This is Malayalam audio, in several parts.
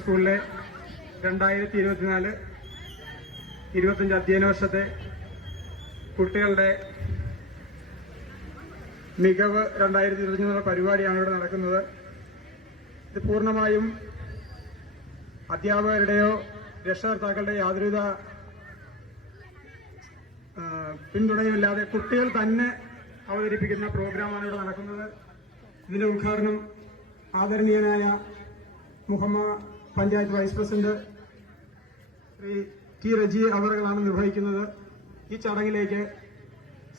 സ്കൂളിലെ 2024-25 അധ്യയന വർഷത്തെ കുട്ടികളുടെ മികവ് 2025 പരിപാടിയാണ് ഇവിടെ നടക്കുന്നത്. ഇത് പൂർണ്ണമായും അധ്യാപകരുടെയോ രക്ഷകർത്താക്കളുടെയോ യാതൊരുവിധ പിന്തുണയുമില്ലാതെ കുട്ടികൾ തന്നെ അവതരിപ്പിക്കുന്ന പ്രോഗ്രാമാണ് ഇവിടെ നടക്കുന്നത്. ഇതിന്റെ ഉദ്ഘാടനം ആദരണീയനായ Muhamma panchayat vice president Shri T Reji അവറുകളാണ് നിർവഹിക്കുന്നത്. ഈ ചടങ്ങിലേക്ക്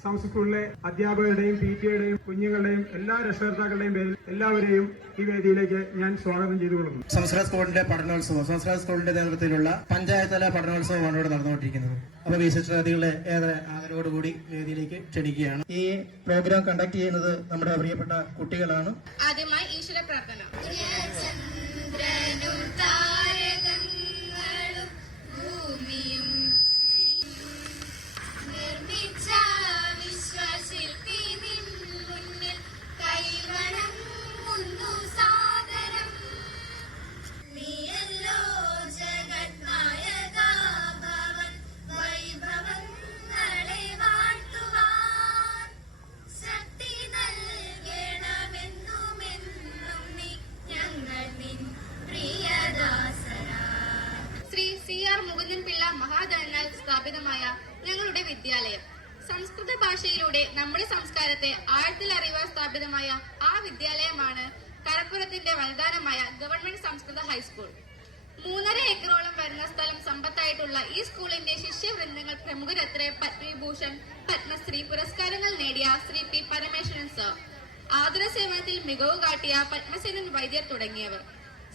സംസ്കൃത സ്കൂളിലെ അധ്യാപകരുടെയും PTA-യുടെയും കുഞ്ഞുങ്ങളുടെയും എല്ലാ രക്ഷകർത്താക്കളുടെയും പേരിൽ എല്ലാവരെയും ഈ വേദിയിലേക്ക് ഞാൻ സ്വാഗതം ചെയ്തുകൊള്ളുന്നു. സംസ്കൃത സ്കൂളിന്റെ പഠനോത്സവം, സംസ്കൃത സ്കൂളിന്റെ നേതൃത്വത്തിലുള്ള പഞ്ചായത്ത് തല പഠനോത്സവമാണ് ഇവിടെ നടന്നുകൊണ്ടിരിക്കുന്നത്. അപ്പൊ വിശിഷ്ടാതിഥികളെ ഏറെ ആദരവോടുകൂടി വേദിയിലേക്ക് ക്ഷണിക്കുകയാണ്. ഈ പ്രോഗ്രാം കണ്ടക്ട് ചെയ്യുന്നത് നമ്മുടെ പ്രിയപ്പെട്ട കുട്ടികളാണ്. ആദ്യമായി ഈശ്വര പ്രാർത്ഥന. മുകുന്ദൻപിള്ള മഹാധനാൽ സ്ഥാപിതമായ ഞങ്ങളുടെ വിദ്യാലയം സംസ്കൃത ഭാഷയിലൂടെ നമ്മുടെ സംസ്കാരത്തെ ആഴത്തിൽ അറിവാൻ സ്ഥാപിതമായ ആ വിദ്യാലയമാണ് കടപ്പുറത്തിന്റെ വലുതാനമായ ഗവൺമെന്റ് സംസ്കൃത ഹൈസ്കൂൾ. 3.5 ഏക്കറോളം വരുന്ന സ്ഥലം സമ്പത്തായിട്ടുള്ള ഈ സ്കൂളിന്റെ ശിഷ്യവൃന്ദങ്ങൾ പ്രമുഖരത്ര പത്മവിഭൂഷൺ, പത്മശ്രീ പുരസ്കാരങ്ങൾ നേടിയ ശ്രീ P. പരമേശ്വരൻ സർ, ആതുര സേവനത്തിൽ മികവ് കാട്ടിയ പത്മസേനൻ വൈദ്യർ തുടങ്ങിയവർ,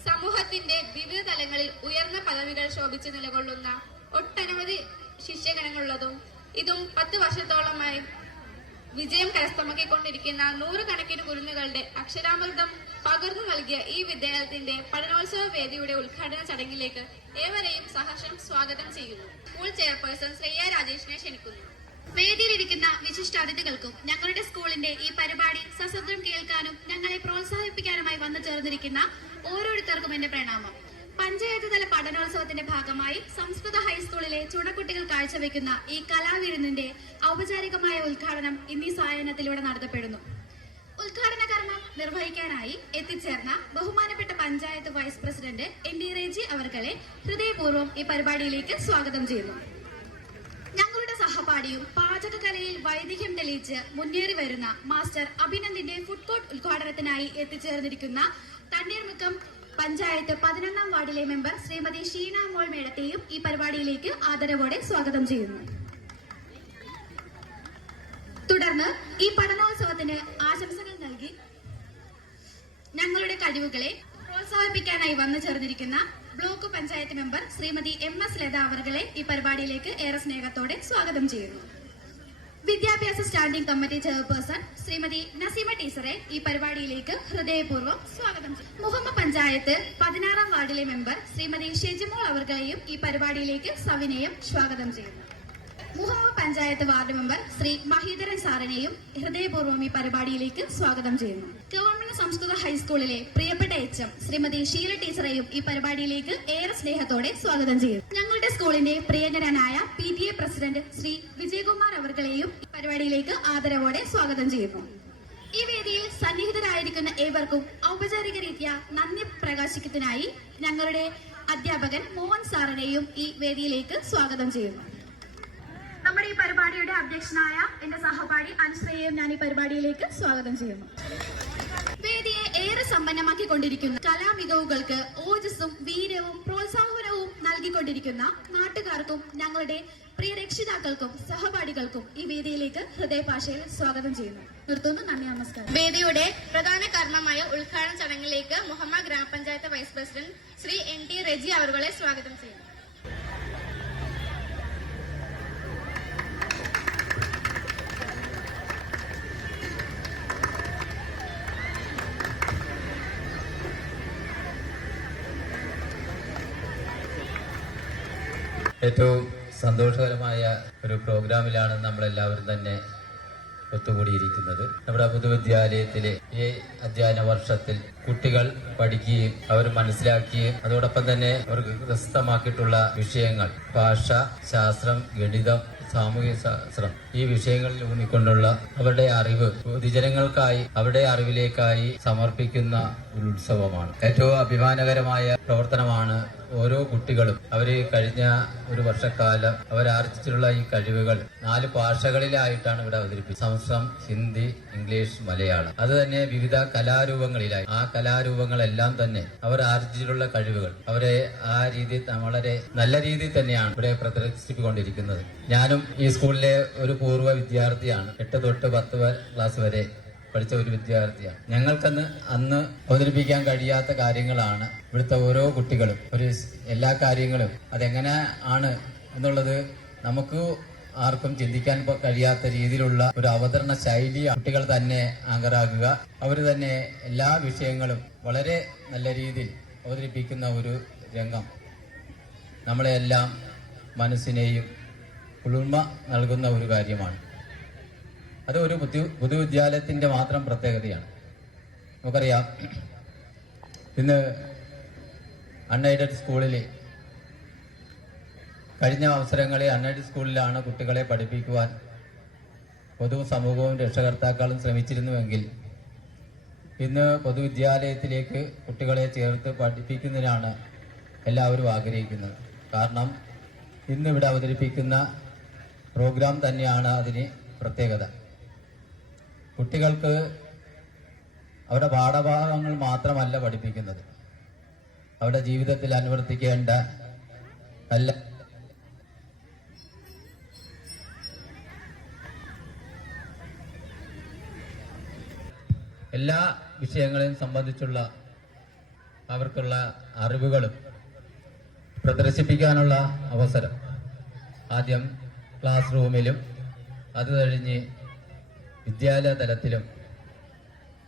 സമൂഹത്തിന്റെ വിവിധ തലങ്ങളിൽ ഉയർന്ന പദവികൾ ശോഭിച്ച് നിലകൊള്ളുന്ന ഒട്ടനവധി ശിഷ്യഗണങ്ങളുള്ളതും ഇതും 10 വർഷത്തോളമായി വിജയം കരസ്ഥമാക്കിക്കൊണ്ടിരിക്കുന്ന 100 കണക്കിന് കുരുന്നുകളുടെ അക്ഷരാമൃതം പകർന്നു നൽകിയ ഈ വിദ്യാലയത്തിന്റെ പഠനോത്സവ വേദിയുടെ ഉദ്ഘാടന ചടങ്ങിലേക്ക് ഏവരെയും സഹർഷം സ്വാഗതം ചെയ്യുന്നു. സ്കൂൾ ചെയർപേഴ്സൺ ശ്രേയ രാജേഷിനെ ക്ഷണിക്കുന്നു. വേദിയിലിരിക്കുന്ന വിശിഷ്ടാതിഥികൾക്കും ഞങ്ങളുടെ സ്കൂളിന്റെ ഈ പരിപാടി സശ്രദ്ധം കേൾക്കാനും ഞങ്ങളെ പ്രോത്സാഹിപ്പിക്കാനുമായി വന്നു ചേർന്നിരിക്കുന്ന ഓരോരുത്തർക്കും എന്റെ പ്രണാമം. പഞ്ചായത്ത് തല പഠനോത്സവത്തിന്റെ ഭാഗമായി സംസ്കൃത ഹൈസ്കൂളിലെ ചുണക്കുട്ടികൾ കാഴ്ചവെക്കുന്ന ഈ കലാവിരുന്നിന്റെ ഔപചാരികമായ ഉദ്ഘാടനം ഇന്നീ സായാഹ്നത്തിലൂടെ നടത്തപ്പെടുന്നു. ഉദ്ഘാടന കർമ്മം നിർവഹിക്കാനായി എത്തിച്ചേർന്ന ബഹുമാനപ്പെട്ട panchayat vice president ND Reji അവർകളെ ഹൃദയപൂർവ്വം ഈ പരിപാടിയിലേക്ക് സ്വാഗതം ചെയ്യുന്നു. ഞങ്ങളുടെ സഹപാഠിയും പാചകകലയിൽ വൈദഗ്ധ്യം തെളിയിച്ച് മുന്നേറി വരുന്ന മാസ്റ്റർ അഭിനന്ദിന്റെ ഫുഡ് കോർട്ട് ഉദ്ഘാടനത്തിനായി എത്തിച്ചേർന്നിരിക്കുന്ന തണ്ണീർമുക്കം പഞ്ചായത്ത് 11ാം വാർഡിലെ മെമ്പർ ശ്രീമതി ഷീന മോൾ മേഡത്തെയും ഈ പരിപാടിയിലേക്ക് ആദരവോടെ സ്വാഗതം ചെയ്യുന്നു. തുടർന്ന് ഈ പഠനോത്സവത്തിന് ആശംസകൾ നൽകി ഞങ്ങളുടെ കഴിവുകളെ പ്രോത്സാഹിപ്പിക്കാനായി വന്നു ചേർന്നിരിക്കുന്ന block panchayat member Shrimati MS Latha അവറുകളെ ഈ പരിപാടിയിലേക്ക് ഏറെ സ്നേഹത്തോടെ സ്വാഗതം ചെയ്യുന്നു. വിദ്യാഭ്യാസ standing committee chairperson Shrimati Naseema ടീച്ചറെ ഈ പരിപാടിയിലേക്ക് ഹൃദയപൂർവ്വം സ്വാഗതം ചെയ്യുന്നു. മുഹമ്മ പഞ്ചായത്ത് 16ാം വാർഡിലെ മെമ്പർ ശ്രീമതി ഷെജിമോൾ അവർകളെയും ഈ പരിപാടിയിലേക്ക് സവിനയം സ്വാഗതം ചെയ്യുന്നു. മുഹമ്മ പഞ്ചായത്ത് വാർഡ് മെമ്പർ ശ്രീ മഹീധരൻ സാറിനെയും ഹൃദയപൂർവ്വം ഈ പരിപാടിയിലേക്ക് സ്വാഗതം ചെയ്യുന്നു. ഗവൺമെന്റ് സംസ്കൃത ഹൈസ്കൂളിലെ പ്രിയപ്പെട്ട HM ശ്രീമതി ഷീല ടീച്ചറെയും ഈ പരിപാടിയിലേക്ക് ഏറെ സ്നേഹത്തോടെ സ്വാഗതം ചെയ്യുന്നു. ഞങ്ങളുടെ സ്കൂളിന്റെ പ്രിയങ്കരനായ PTA പ്രസിഡന്റ് ശ്രീ വിജയകുമാർ അവർകളെയും ഈ പരിപാടിയിലേക്ക് ആദരവോടെ സ്വാഗതം ചെയ്യുന്നു. ഈ വേദിയിൽ സന്നിഹിതരായിരിക്കുന്ന ഏവർക്കും ഔപചാരിക രീതിയ നന്ദി പ്രകാശിക്കുന്നതിനായി ഞങ്ങളുടെ അധ്യാപകൻ മോഹൻ സാറിനെയും ഈ വേദിയിലേക്ക് സ്വാഗതം ചെയ്യുന്നു. നമ്മുടെ ഈ പരിപാടിയുടെ അധ്യക്ഷനായ എന്റെ സഹപാഠി അനുശ്രയെയും ഞാൻ ഈ പരിപാടിയിലേക്ക് സ്വാഗതം ചെയ്യുന്നു. വേദിയെ ഏറെ സമ്പന്നമാക്കിക്കൊണ്ടിരിക്കുന്ന കലാമികവുകൾക്ക് ഓജസ്സും വീര്യവും പ്രോത്സാഹനവും നൽകിക്കൊണ്ടിരിക്കുന്ന നാട്ടുകാർക്കും ഞങ്ങളുടെ പ്രിയ രക്ഷിതാക്കൾക്കും സഹപാഠികൾക്കും ഈ വേദിയിലേക്ക് ഹൃദയഭാഷയിൽ സ്വാഗതം ചെയ്യുന്നു. നിർത്തുന്നു. നന്ദി, നമസ്കാരം. വേദിയുടെ പ്രധാന കർമ്മമായ ഉദ്ഘാടന ചടങ്ങിലേക്ക് Muhamma grama panchayat vice president Shri ND Reji അവറുകളെ സ്വാഗതം ചെയ്യുന്നു. ഏറ്റവും സന്തോഷകരമായ ഒരു പ്രോഗ്രാമിലാണ് നമ്മളെല്ലാവരും തന്നെ ഒത്തുകൂടിയിരിക്കുന്നത്. നമ്മുടെ പൊതുവിദ്യാലയത്തിലെ ഈ അധ്യയന വർഷത്തിൽ കുട്ടികൾ പഠിക്കുകയും അവർ മനസ്സിലാക്കുകയും അതോടൊപ്പം തന്നെ അവർക്ക് ഹൃദയസ്ഥമാക്കിയിട്ടുള്ള വിഷയങ്ങൾ ഭാഷ, ശാസ്ത്രം, ഗണിതം, സാമൂഹ്യ ശാസ്ത്രം ഈ വിഷയങ്ങളിൽ ഊന്നിക്കൊണ്ടുള്ള അവരുടെ അറിവ് പൊതുജനങ്ങൾക്കായി അവരുടെ അറിവിലേക്കായി സമർപ്പിക്കുന്ന ഒരു ഉത്സവമാണ്. ഏറ്റവും അഭിമാനകരമായ പ്രവർത്തനമാണ്. ഓരോ കുട്ടികളും അവര് കഴിഞ്ഞ ഒരു വർഷക്കാലം അവരാർജിച്ചിട്ടുള്ള ഈ കഴിവുകൾ 4 ഭാഷകളിലായിട്ടാണ് ഇവിടെ അവതരിപ്പിച്ചത്. സംസ്കൃതം, ഹിന്ദി, ഇംഗ്ലീഷ്, മലയാളം. അത് തന്നെ വിവിധ കലാരൂപങ്ങളിലായി. ആ കലാരൂപങ്ങളെല്ലാം തന്നെ അവർ ആർജിച്ചിട്ടുള്ള കഴിവുകൾ അവരെ ആ രീതിയിൽ വളരെ നല്ല രീതിയിൽ തന്നെയാണ് ഇവിടെ പ്രദർശിപ്പിക്കൊണ്ടിരിക്കുന്നത്. ഞാനും ഈ സ്കൂളിലെ ഒരു പൂർവ്വ വിദ്യാർത്ഥിയാണ്. 8 തൊട്ട് 10 ക്ലാസ് വരെ പഠിച്ച ഒരു വിദ്യാർത്ഥിയാണ്. ഞങ്ങൾക്കന്ന് അന്ന് അവതരിപ്പിക്കാൻ കഴിയാത്ത കാര്യങ്ങളാണ് ഇവിടുത്തെ ഓരോ കുട്ടികളും എല്ലാ കാര്യങ്ങളും അതെങ്ങനെ ആണ് എന്നുള്ളത് നമുക്ക് ആർക്കും ചിന്തിക്കാൻ കഴിയാത്ത രീതിയിലുള്ള ഒരു അവതരണ ശൈലി കുട്ടികൾ തന്നെ ആങ്കറാക്കുക. അവർ തന്നെ എല്ലാ വിഷയങ്ങളും വളരെ നല്ല രീതിയിൽ അവതരിപ്പിക്കുന്ന ഒരു രംഗം നമ്മളെല്ലാം മനസ്സിനെയും കുളിർമ നൽകുന്ന ഒരു കാര്യമാണ്. അത് ഒരു പൊതുവിദ്യാലയത്തിന്റെ മാത്രം പ്രത്യേകതയാണ്. നമുക്കറിയാം, ഇന്ന് അൺഎയ്ഡഡ് സ്കൂളിൽ കഴിഞ്ഞ അവസരങ്ങളിൽ അൺഎയ്ഡഡ് സ്കൂളിലാണ് കുട്ടികളെ പഠിപ്പിക്കുവാൻ പൊതുസമൂഹവും രക്ഷകർത്താക്കളും ശ്രമിച്ചിരുന്നുവെങ്കിൽ ഇന്ന് പൊതുവിദ്യാലയത്തിലേക്ക് കുട്ടികളെ ചേർത്ത് പഠിപ്പിക്കുന്നതിനാണ് എല്ലാവരും ആഗ്രഹിക്കുന്നത്. കാരണം ഇന്നിവിടെ അവതരിപ്പിക്കുന്ന പ്രോഗ്രാം തന്നെയാണ് അതിന് പ്രത്യേകത. കുട്ടികൾക്ക് അവരുടെ പാഠഭാഗങ്ങൾ മാത്രമല്ല പഠിപ്പിക്കുന്നത്, അവരുടെ ജീവിതത്തിൽ അനുവർത്തിക്കേണ്ട നല്ല എല്ലാ വിഷയങ്ങളെയും സംബന്ധിച്ചുള്ള അവർക്കുള്ള അറിവുകളും പ്രദർശിപ്പിക്കാനുള്ള അവസരം ആദ്യം ക്ലാസ് റൂമിലും അത് കഴിഞ്ഞ് വിദ്യാലയ തലത്തിലും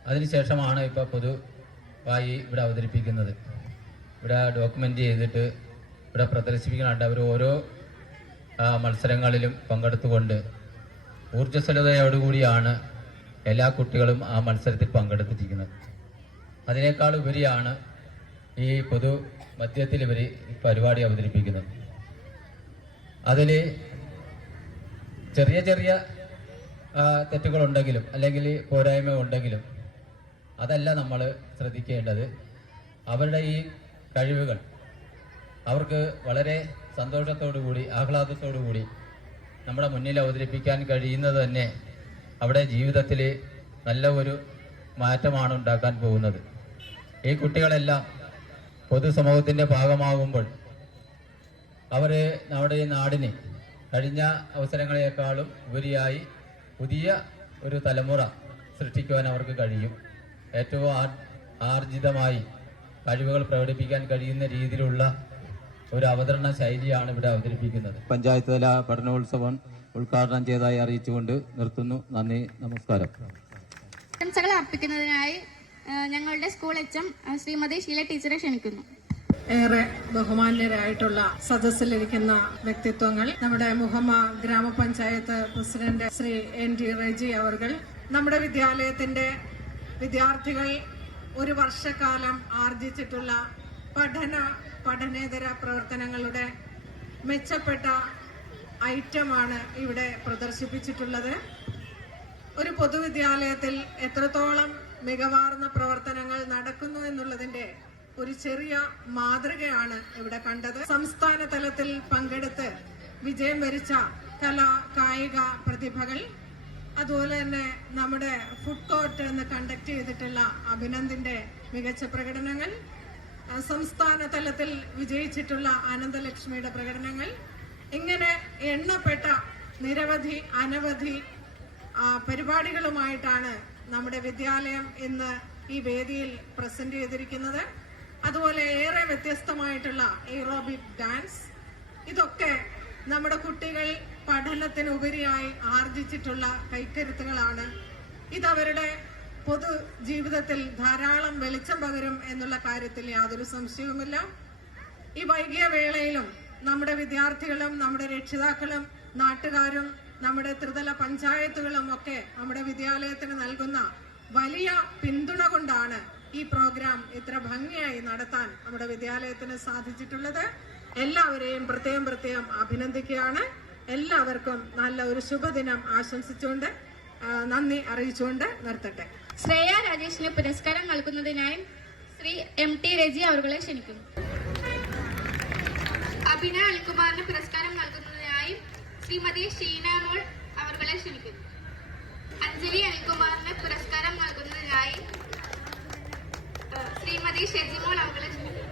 അതിനുശേഷമാണ് ഇപ്പോൾ പൊതുവായി ഇവിടെ അവതരിപ്പിക്കുന്നത്. ഇവിടെ ഡോക്യുമെന്റ് ചെയ്തിട്ട് ഇവിടെ പ്രദർശിപ്പിക്കുന്നുണ്ട്. അവർ ഓരോ മത്സരങ്ങളിലും പങ്കെടുത്തുകൊണ്ട് ഊർജ്ജസ്വലതയോടുകൂടിയാണ് എല്ലാ കുട്ടികളും ആ മത്സരത്തിൽ പങ്കെടുത്തിരിക്കുന്നത്. അതിനേക്കാൾ ഉപരിയാണ് ഈ പൊതു മധ്യത്തിൽ ഇവർ പരിപാടി അവതരിപ്പിക്കുന്നത്. അതിൽ ചെറിയ ചെറിയ തെറ്റുകളുണ്ടെങ്കിലും അല്ലെങ്കിൽ പോരായ്മ ഉണ്ടെങ്കിലും അതല്ല നമ്മൾ ശ്രദ്ധിക്കേണ്ടത്. അവരുടെ ഈ കഴിവുകൾ അവർക്ക് വളരെ സന്തോഷത്തോടുകൂടി ആഹ്ലാദത്തോടുകൂടി നമ്മുടെ മുന്നിൽ അവതരിപ്പിക്കാൻ കഴിയുന്നത് തന്നെ അവിടെ ജീവിതത്തിൽ നല്ല ഒരു മാറ്റമാണ് ഉണ്ടാക്കാൻ പോകുന്നത്. ഈ കുട്ടികളെല്ലാം പൊതുസമൂഹത്തിന്റെ ഭാഗമാകുമ്പോൾ അവർ നമ്മുടെ ഈ നാടിന് കഴിഞ്ഞ അവസരങ്ങളെക്കാളും ഉപരിയായി പുതിയ ഒരു തലമുറ സൃഷ്ടിക്കുവാൻ അവർക്ക് കഴിയും. ഏറ്റവും ആർജിതമായി കഴിവുകൾ പ്രകടിപ്പിക്കാൻ കഴിയുന്ന രീതിയിലുള്ള ഒരു അവതരണ ശൈലിയാണ് ഇവിടെ അവതരിപ്പിക്കുന്നത്. പഞ്ചായത്ത് തല പഠനോത്സവം ഉദ്ഘാടനം ചെയ്തതായി അറിയിച്ചുകൊണ്ട് നിർത്തുന്നു. നന്ദി, നമസ്കാരം. ആശംസകൾ അർപ്പിക്കുന്നതിനായി ഞങ്ങളുടെ സ്കൂൾ എച്ച്.എം. ശ്രീമതി ഷീല ടീച്ചറെ ക്ഷണിക്കുന്നു. ഏറെ ബഹുമാന്യരായിട്ടുള്ള സദസ്സിലിരിക്കുന്ന വ്യക്തിത്വങ്ങൾ, നമ്മുടെ മുഹമ്മ ഗ്രാമപഞ്ചായത്ത് പ്രസിഡന്റ് ശ്രീ N.T. റെജി അവർകൾ, നമ്മുടെ വിദ്യാലയത്തിന്റെ വിദ്യാർത്ഥികൾ ഒരു വർഷക്കാലം ആർജിച്ചിട്ടുള്ള പഠനേതര പ്രവർത്തനങ്ങളുടെ മെച്ചപ്പെട്ട ഐറ്റമാണ് ഇവിടെ പ്രദർശിപ്പിച്ചിട്ടുള്ളത്. ഒരു പൊതുവിദ്യാലയത്തിൽ എത്രത്തോളം മികവാർന്ന പ്രവർത്തനങ്ങൾ നടക്കുന്നു എന്നുള്ളതിന്റെ ഒരു ചെറിയ മാതൃകയാണ് ഇവിടെ കണ്ടത്. സംസ്ഥാന തലത്തിൽ പങ്കെടുത്ത് വിജയം വരിച്ച കലാ കായിക പ്രതിഭകൾ, അതുപോലെ തന്നെ നമ്മുടെ ഫുഡ് കോർട്ട് എന്ന് കണ്ടക്ട് ചെയ്തിട്ടുള്ള അഭിനന്ദിന്റെ മികച്ച പ്രകടനങ്ങൾ, സംസ്ഥാന തലത്തിൽ വിജയിച്ചിട്ടുള്ള ആനന്ദലക്ഷ്മിയുടെ പ്രകടനങ്ങൾ, ഇങ്ങനെ എണ്ണപ്പെട്ട നിരവധി അനവധി പരിപാടികളുമായിട്ടാണ് നമ്മുടെ വിദ്യാലയം ഇന്ന് ഈ വേദിയിൽ പ്രസന്റ് ചെയ്തിരിക്കുന്നത്. അതുപോലെ ഏറെ വ്യത്യസ്തമായിട്ടുള്ള എയ്റോബിക് ഡാൻസ്, ഇതൊക്കെ നമ്മുടെ കുട്ടികൾ പഠനത്തിനുപരിയായി ആർജിച്ചിട്ടുള്ള കൈക്കരുത്തുകളാണ്. ഇതവരുടെ പൊതു ജീവിതത്തിൽ ധാരാളം വെളിച്ചം പകരും എന്നുള്ള കാര്യത്തിൽ യാതൊരു സംശയവുമില്ല. ഈ വൈകിയ വേളയിലും നമ്മുടെ വിദ്യാർത്ഥികളും നമ്മുടെ രക്ഷിതാക്കളും നാട്ടുകാരും നമ്മുടെ ത്രിതല പഞ്ചായത്തുകളും ഒക്കെ നമ്മുടെ വിദ്യാലയത്തിന് നൽകുന്ന വലിയ പിന്തുണ കൊണ്ടാണ് ഈ പ്രോഗ്രാം ഇത്ര ഭംഗിയായി നടത്താൻ നമ്മുടെ വിദ്യാലയത്തിന് സാധിച്ചിട്ടുള്ളത്. എല്ലാവരെയും പ്രത്യേകം അഭിനന്ദിക്കുകയാണ്. എല്ലാവർക്കും നല്ല ഒരു ശുഭദിനം ആശംസിച്ചുകൊണ്ട് നന്ദി അറിയിച്ചുകൊണ്ട് നിർത്തട്ടെ. ശ്രേയ രാജേഷിന് പുരസ്കാരം നൽകുന്നതിനായി ശ്രീ MT രജി അവരെ ക്ഷണിക്കുന്നു. അഭിനയ അൽകുമാറിന് പുരസ്കാരം നൽകുന്നതിനായി ശ്രീമതി ഷീന മോൾ അവരെ ക്ഷണിക്കുന്നു. അഞ്ജലി അൽകുമാറിന് പുരസ്കാരം നൽകുന്നതിനായി ശ്രീമതി ഷെജിമോൾ അവരെ ക്ഷണിക്കുന്നു.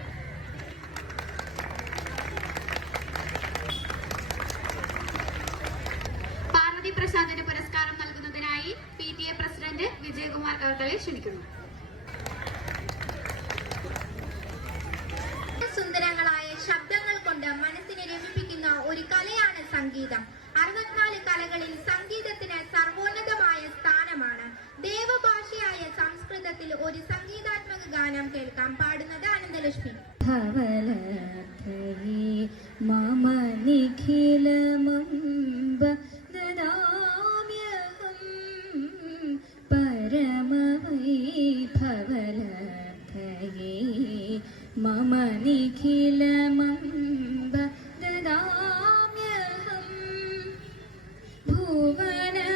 പാർവതി പ്രസാദിന് പുരസ്കാരം നൽകുന്നതിനായി PTA പ്രസിഡന്റ് വിജയകുമാർ അവരെ ക്ഷണിക്കുന്നു. സുന്ദരങ്ങളായ ശബ്ദങ്ങൾ കൊണ്ട് മനസ്സിനെ രമിപ്പിക്കുന്ന ഒരു കലയാണ് സംഗീതം. 64 കലകളിൽ സംഗീതത്തിന് സർവോന്നതമായ സ്ഥാനമാണ്. ദേവഭാഷയായ സംസ്കൃതത്തിൽ ഒരു സംഗീതാത്മക ഗാനം കേൾക്കാം. പാടുന്നത് അനന്തലക്ഷ്മി. മമ നിഖിലമംബ ദദാമ്യഹം പരമവൈഭവലബ്ധയേ മമ നിഖിലമംബ ദദാമ്യഹം ഭുവനമഖിലം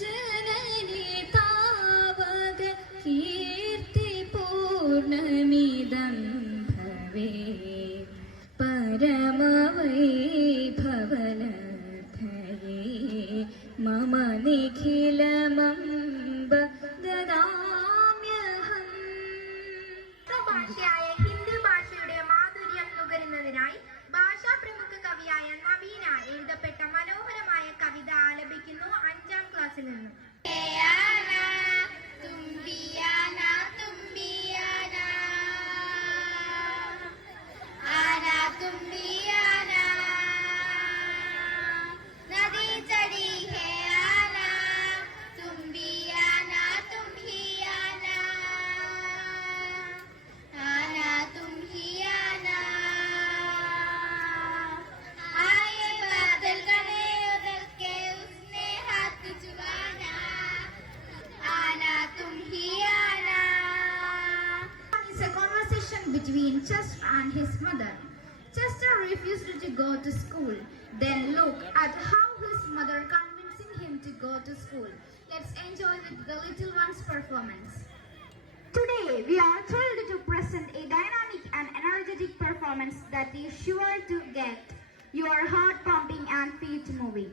ജനനി താവക കീർത്തിപൂർണമിദം ഭവേ പരമവൈഭവലബ്ധയേ മമ നിഖിലമംബ ദദാമ്യഹം. ഭാഷയായ ഹിന്ദി ഭാഷയുടെ മാധുര്യം നുകരുന്നതിനായി ഭാഷാ പ്രമുഖ കവിയായ നവീന എഴുതപ്പെട്ട മനോഹരമായ കവിത ആലപിക്കുന്നു 5ാം ക്ലാസ്സിൽ നിന്നും. Between Chester and his mother. Chester refused to go to school. Then look at how his mother convincing him to go to school. Let's enjoy with the little one's performance. Today we are thrilled to present a dynamic and energetic performance that is sure to get your heart pumping and feet moving.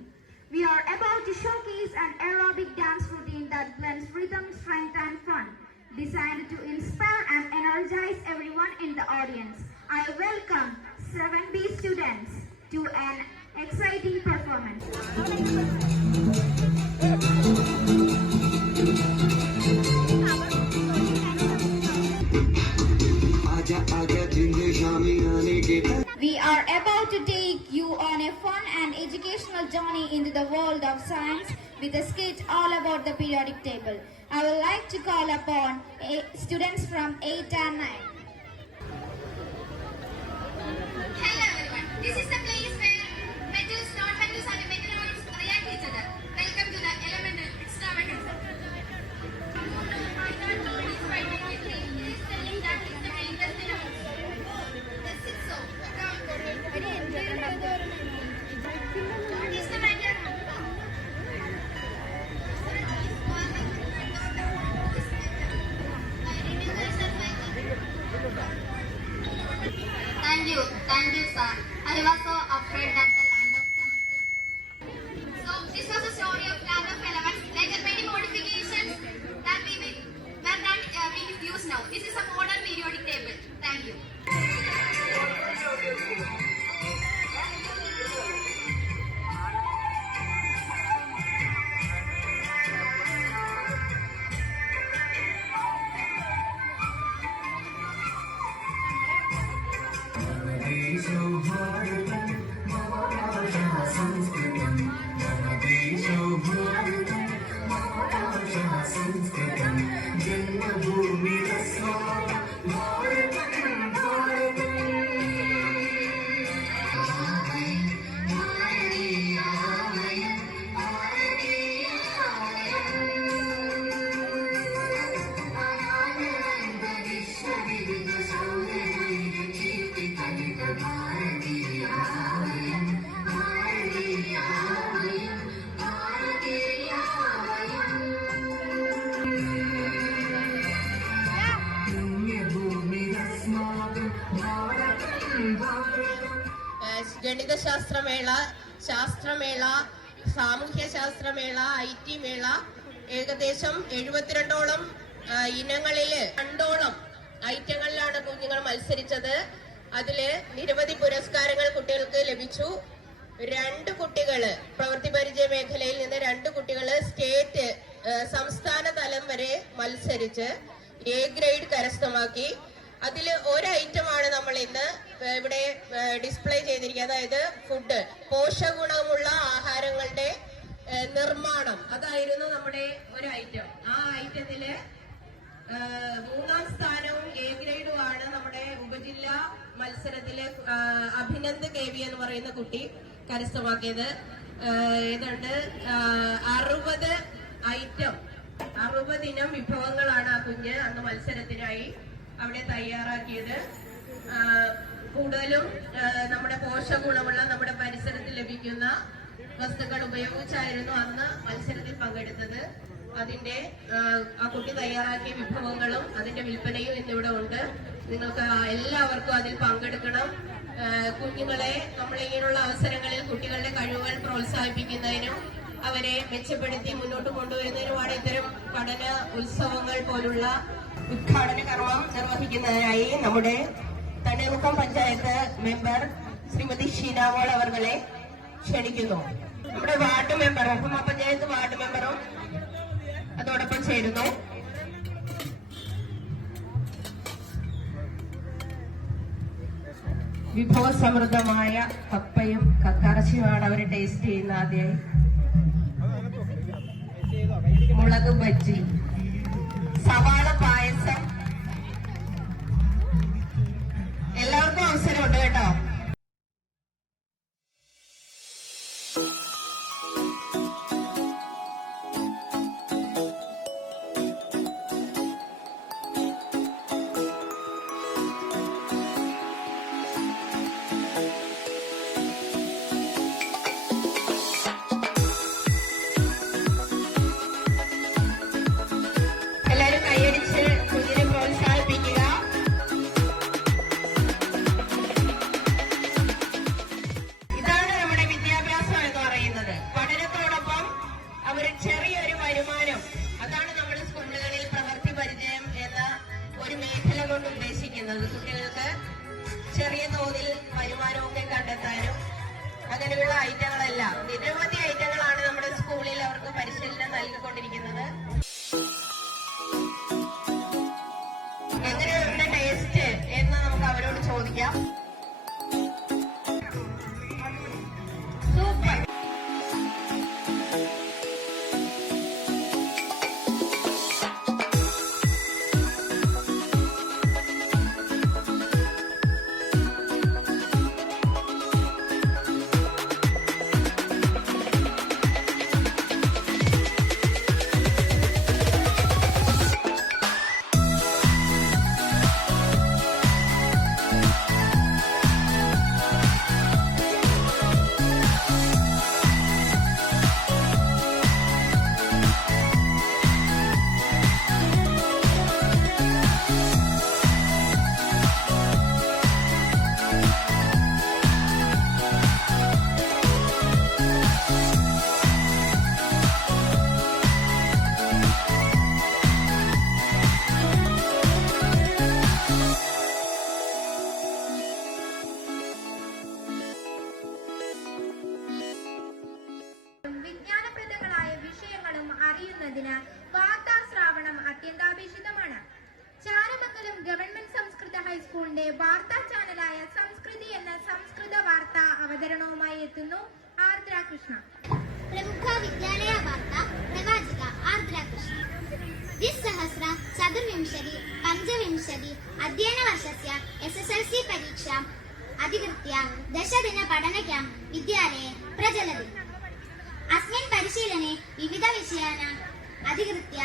We are about to showcase an aerobic dance routine that blends rhythm, strength and fun, designed to inspire and energize everyone in the audience. I welcome 7B students to an exciting performance. We are about to take you on a fun and educational journey into the world of science with a skit all about the periodic table. I would like to call upon students from 8 and 9. Hello everyone. This is the place where metals, non-metals and metalloids react each other. Welcome to the elemental extravaganza. Is telling that it's the main destination. Yes, it's so. What is the matter? I didn't ഗണിതശാസ്ത്രമേള, ശാസ്ത്രമേള, സാമൂഹ്യശാസ്ത്രമേള, IT മേള, ഏകദേശം 72ഓളം ഇനങ്ങളില് 2ഓളം ഐറ്റങ്ങളിലാണ് കുഞ്ഞുങ്ങൾ മത്സരിച്ചത്. അതില് നിരവധി പുരസ്കാരങ്ങൾ കുട്ടികൾക്ക് ലഭിച്ചു. 2 കുട്ടികള് പ്രവൃത്തി പരിചയ മേഖലയിൽ നിന്ന് 2 കുട്ടികള് സ്റ്റേറ്റ് സംസ്ഥാന തലം വരെ മത്സരിച്ച് A ഗ്രേഡ് കരസ്ഥമാക്കി. അതിൽ ഒരു ഐറ്റമാണ് നമ്മൾ ഇന്ന് ഇവിടെ ഡിസ്പ്ലേ ചെയ്തിരിക്കുന്നത്. അതായത് ഫുഡ്, പോഷകഗുണമുള്ള ആഹാരങ്ങളുടെ നിർമ്മാണം, അതായിരുന്നു നമ്മുടെ ഒരു ഐറ്റം. ആ ഐറ്റത്തില് 3ാം സ്ഥാനവും A ഗ്രേഡുമാണ് നമ്മുടെ ഉപജില്ലാ മത്സരത്തില് അഭിനന്ദ് KV എന്ന് പറയുന്ന കുട്ടി കരസ്ഥമാക്കിയത്. ഏതാണ്ട് 60 ഐറ്റം, 60 ഇനം വിഭവങ്ങളാണ് ആ കുഞ്ഞ് അന്ന് മത്സരത്തിനായി അവിടെ തയ്യാറാക്കിയത്. കൂടുതലും നമ്മുടെ പോഷകഗുണമുള്ള നമ്മുടെ പരിസരത്തിൽ ലഭിക്കുന്ന വസ്തുക്കൾ ഉപയോഗിച്ചായിരുന്നു അന്ന് മത്സരത്തിൽ പങ്കെടുത്തത്. അതിന്റെ ആ കുട്ടി തയ്യാറാക്കിയ വിഭവങ്ങളും അതിന്റെ വിൽപ്പനയും ഇന്നിവിടെ ഉണ്ട്. നിങ്ങൾക്ക് എല്ലാവർക്കും അതിൽ പങ്കെടുക്കണം. കുഞ്ഞുങ്ങളെ നമ്മൾ ഇങ്ങനെയുള്ള അവസരങ്ങളിൽ കുട്ടികളുടെ കഴിവുകൾ പ്രോത്സാഹിപ്പിക്കുന്നതിനും അവരെ മെച്ചപ്പെടുത്തി മുന്നോട്ട് കൊണ്ടുവരുന്നതിനുമാണ് ഇത്തരം പഠന ഉത്സവങ്ങൾ പോലുള്ള ഉദ്ഘാടന കർമ്മം നിർവഹിക്കുന്നതിനായി നമ്മുടെ തണ്ണീർമുക്കം പഞ്ചായത്ത് മെമ്പർ ശ്രീമതി ഷീനാമോൾ അവർകളെ ക്ഷണിക്കുന്നു. നമ്മുടെ ward member, Muhamma panchayat ward മെമ്പറും അതോടൊപ്പം ചേരുന്നു. വിഭവസമൃദ്ധമായ കപ്പയും കക്കറച്ചിയുമാണ് അവർ ടേസ്റ്റ് ചെയ്യുന്ന. ആദ്യമായി മുളക് ബജ്ജി, സവാള പായസം, എല്ലാവർക്കും അവസരമുണ്ട് കേട്ടോ. കുട്ടികൾക്ക് ചെറിയ തോതിൽ വരുമാനമൊക്കെ കണ്ടെത്താനും അങ്ങനെയുള്ള ഐറ്റങ്ങളെല്ലാം നിരവധി ഐറ്റങ്ങളാണ് നമ്മുടെ സ്കൂളിൽ അവർക്ക് പരിശീലനം നൽകിക്കൊണ്ടിരിക്കുന്നത്. എങ്ങനെയുണ്ട് ടേസ്റ്റ് എന്ന് നമുക്ക് അവരോട് ചോദിക്കാം. സൂപ്പർ. വിജ്ഞാനപ്രദങ്ങളായ വിഷയങ്ങളും അറിയുന്നതിന് വാർത്താശ്രാവണം അത്യന്താപേക്ഷിതമാണ്. ചാരമംഗലം ഗവൺമെന്റ് സംസ്കൃത ഹൈസ്കൂളിന്റെ വാർത്താ ചാനലായ സംസ്കൃതി എന്ന സംസ്കൃത വാർത്താ അവതരണവുമായി എത്തുന്നു ആർദ്ര കൃഷ്ണ. പ്രമുഖ വിദ്യാലയ വാർത്താ പ്രവാചക ആർദ്ര കൃഷ്ണ. द्विसहस्र चतुर्विंशति पञ्चविंशति अध्ययनवर्षस्य SSLC परीक्षाम् अधिकृत्य 10 दिन पठन क्याम्प् विद्यालये प्रचलति. अस्मिन् परिशीलने विविध विषयान् अधिकृत्य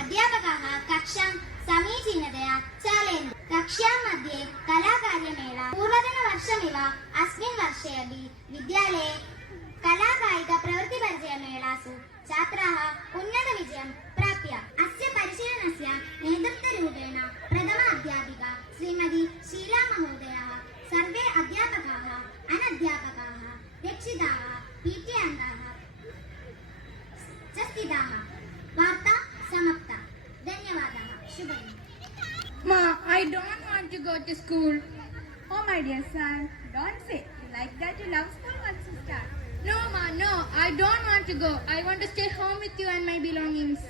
अध्यापकाः कक्षां समीचीनतया चालयन्ति. कक्षां मध्ये कलाकार्यमेला पूर्वतनवर्षमिव अस्मिन् वर्षे अपि विद्यालये कलाकायिक प्रवृत्तिपरिचयमेलासु छात्राः उन्नतविजयं प्राप्य अस्य परिशीलनस्य नेतृत्वरूपेण प्रथम अध्यापिका श्रीमती शीला महोदयाः, सर्वे अध्यापकाः, अनध्यापकाः PT अङ्गाः च स्थिताः। वार्ता समाप्ता। धन्यवादाः। शुभदिनं। Ma, I don't want to go to school. Oh my dear son, don't say like that. You love school once you start. No ma, no, I don't want to go. I want to stay home with you and my belongings.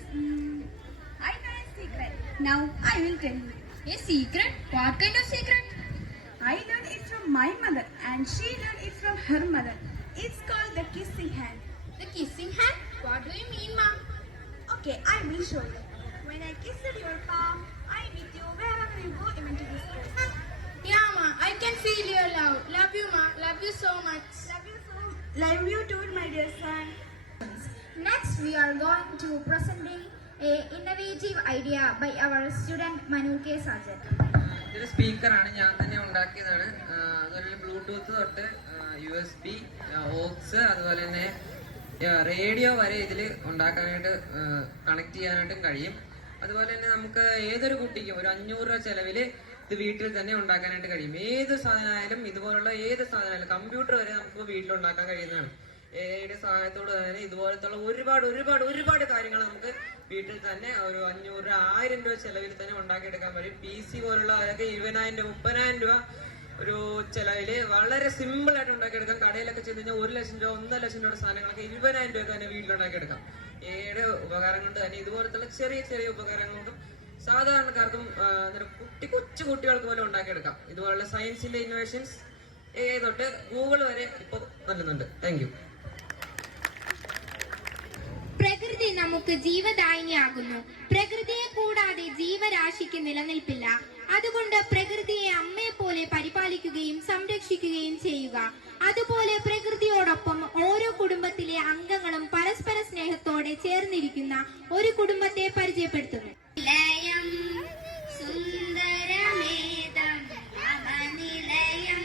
I know a secret. Now I will tell you. A secret? What kind of secret? I learned it from my mother and she learned it from her mother. It's called the kissing hand. The kissing hand? What do you mean, ma? Okay, I will show you. When I kissed your palm, I with you wherever you go even to this school. Yeah, ma, I can feel your love. Love you, ma. Love you so much. Love you too, my dear son. Next, we are going to presenting a innovative idea by our student Manu K. Sajat. ഇതൊരു സ്പീക്കറാണ്, ഞാൻ തന്നെ ഉണ്ടാക്കിയതാണ്. അതുപോലെ ബ്ലൂടൂത്ത് തൊട്ട് USB, ഓക്സ്, അതുപോലെ തന്നെ റേഡിയോ വരെ ഇതിൽ ഉണ്ടാക്കാനായിട്ട് കണക്ട് ചെയ്യാനായിട്ടും കഴിയും. അതുപോലെ തന്നെ നമുക്ക് ഏതൊരു കുട്ടിക്കും ഒരു 500 രൂപ ചെലവിൽ ഇത് വീട്ടിൽ തന്നെ ഉണ്ടാക്കാനായിട്ട് കഴിയും. ഏത് സാധനമായാലും, ഇതുപോലുള്ള ഏത് സാധനമായാലും, കമ്പ്യൂട്ടർ വരെ നമുക്ക് വീട്ടിലുണ്ടാക്കാൻ കഴിയുന്നതാണ്. എയുടെ സഹായത്തോട് തന്നെ ഇതുപോലത്തുള്ള ഒരുപാട് കാര്യങ്ങൾ നമുക്ക് വീട്ടിൽ തന്നെ ഒരു 500 രൂപ 1000 രൂപ ചെലവിൽ തന്നെ ഉണ്ടാക്കിയെടുക്കാൻ കഴിയും. PC പോലുള്ള അതൊക്കെ 20,000 രൂപ 30,000 രൂപ ഒരു ചെലവില് വളരെ സിമ്പിൾ ആയിട്ട് ഉണ്ടാക്കിയെടുക്കാം. കടയിലൊക്കെ ചെന്ന് കഴിഞ്ഞാൽ 1 ലക്ഷം രൂപ 1.5 ലക്ഷം രൂപയുടെ സാധനങ്ങളൊക്കെ 20,000 രൂപ തന്നെ വീട്ടിലുണ്ടാക്കിയെടുക്കാം. എയുടെ ഉപകാരം കൊണ്ട് തന്നെ ഇതുപോലത്തുള്ള ചെറിയ ഉപകാരങ്ങൾ കൊണ്ടും സാധാരണക്കാർക്കും കൊച്ചു കുട്ടികൾക്ക് പോലെ ഉണ്ടാക്കിയെടുക്കാം. ഇതുപോലുള്ള സയൻസിന്റെ ഇന്നോവേഷൻസ് തൊട്ട് ഗൂഗിൾ വരെ ഇപ്പോൾ നൽകുന്നുണ്ട്. Thank you. പ്രകൃതി നമുക്ക് ജീവദായിനിയാകുന്നു. പ്രകൃതിയെ കൂടാതെ ജീവരാശിക്ക് നിലനിൽപ്പില്ല. അതുകൊണ്ട് പ്രകൃതിയെ അമ്മയെ പോലെ പരിപാലിക്കുകയും സംരക്ഷിക്കുകയും ചെയ്യുക. അതുപോലെ പ്രകൃതിയോടൊപ്പം ഓരോ കുടുംബത്തിലെ അംഗങ്ങളും പരസ്പര സ്നേഹത്തോടെ ചേർന്നിരിക്കുന്ന ഒരു കുടുംബത്തെ പരിചയപ്പെടുത്തുന്നു. നിലയം സുന്ദരമേദം നവനിലയം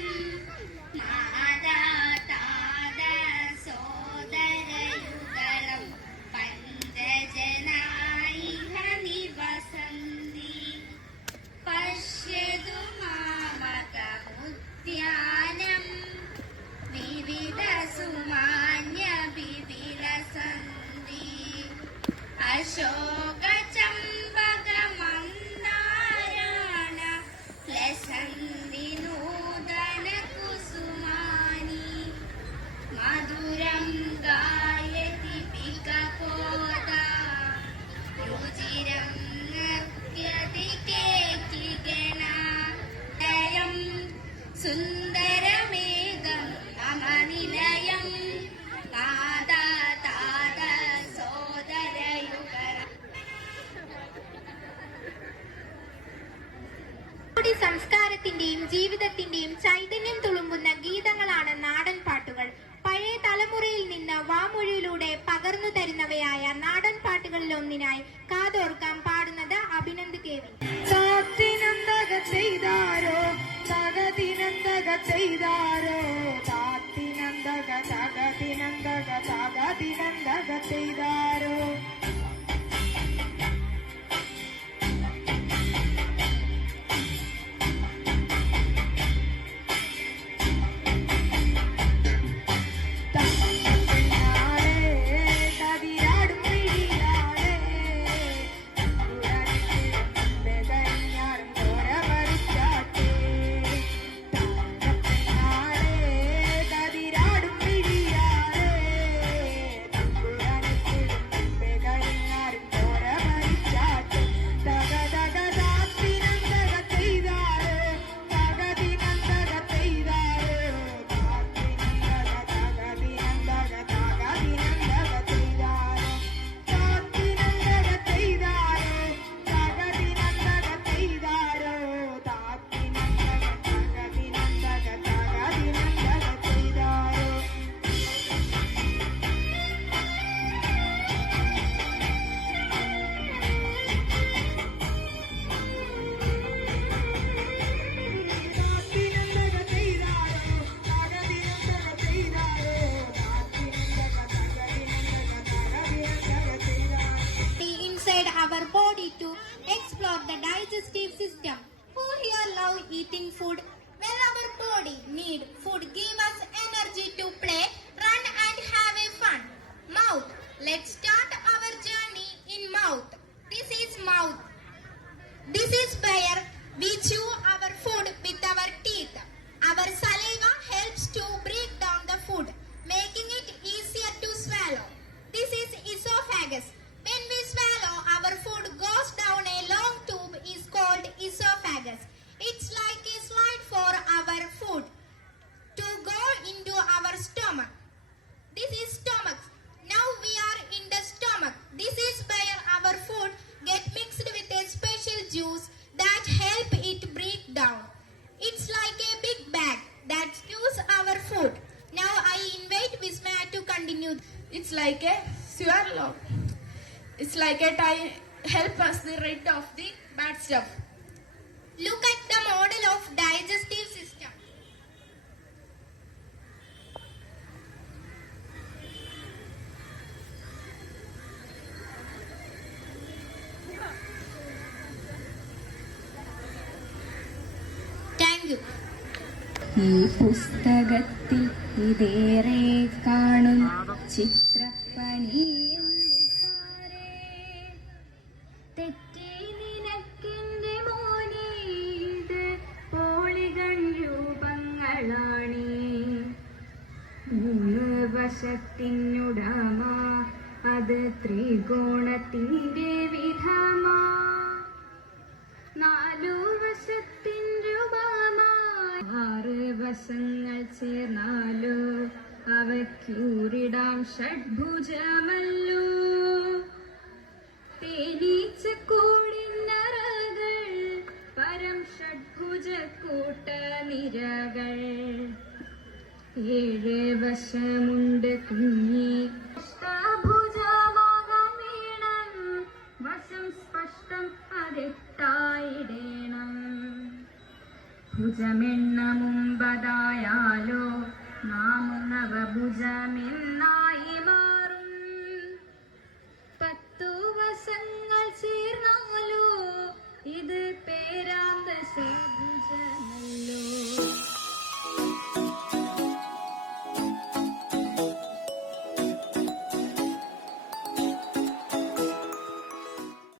മാതാ താത സോദരയുഗളം പഞ്ചജനായിഹ നിവസന്തി പശ്യതു മാമകമുദ്യാനം വിവിധ സുമാന്യ വിവിലസന്തി അശോക ചമ്പക മന്ദാരാണ ലസന്തി നൂതന കുസുമാനി മധുരം ഗായതി പികപോദ രുചിരം നൃത്യതി കേകിഗണ ലയം സുന്ദരമേഘം മമ നിലയം മാതാ താത സോദരയുഗളം. സംസ്കാരത്തിന്റെയും ജീവിതത്തിന്റെയും ചൈതന്യം തുളുമ്പുന്ന ഗീതങ്ങളാണ് നാടൻ പാട്ടുകൾ. പഴയ തലമുറയിൽ നിന്ന് വാമൊഴിയിലൂടെ പകർന്നു തരുന്നവയായ നാടൻ പാട്ടുകളിൽ ഒന്നിനായി കാതോർക്കാൻ പാടുന്നത് Abhinand KV. ചെയ്താരോ തകതിനന്തക ചെയ്താരോ താത്തിനന്തക തകതിനന്തക തകതിനന്തക ചെയ്താരോ our body to explore the digestive system. Who here love eating food? When our body need food, give us energy to play, run and have Let's start our journey in mouth. This is mouth. This is where we chew our food with our teeth. Our saliva helps to break down the food, making it easier to swallow. This is esophagus. When we swallow, our food goes down a long tube is called esophagus. It's like a slide for our food to go into our stomach. This is stomach. Now we are in the stomach. This is where our food get mixed with a special juice that help it break down. It's like a big bag that stores our food. Now I invite Vismaya to continue. It's like a swallow. It's like a time help us to rid of the bad stuff. Look at the model of digestive system. Thank you. ഈ പുസ്തകത്തിൽ ഇതേറെ കാണും ചിത്രപ്പണി തെറ്റി നിനക്കെന്റെ മോനെ ഇത് പോളികൾ രൂപങ്ങളാണേ മൂന്ന് വശത്തിനുടമ അത് ത്രികോണത്തിന്റെ വിധമാ നാലു വശത്തിൻ രൂപമാ ആറ് വശങ്ങൾ ചേർന്നാലോ അവയ്ക്കൂരിടാം ഷഡ്ഭുജമല്ലോ തേനീച്ചക്കൂടിനറകൾ പരം ഷഡ്ഭുജ കൂട്ടനിരകൾ ഏഴ് വശമുണ്ട് കുഞ്ഞി അഷ്ടഭുജമാകാൻ വേണം വശം സ്പഷ്ടം അതെട്ടായിടേണം ഭുജമെണ്ണ മുമ്പതായാലോ നാമം നവഭുജമെന്നായി മാറും 10 വശങ്ങൾ ചേർന്നാലോ ഇത് പേരാം ദശഭുജമല്ലോ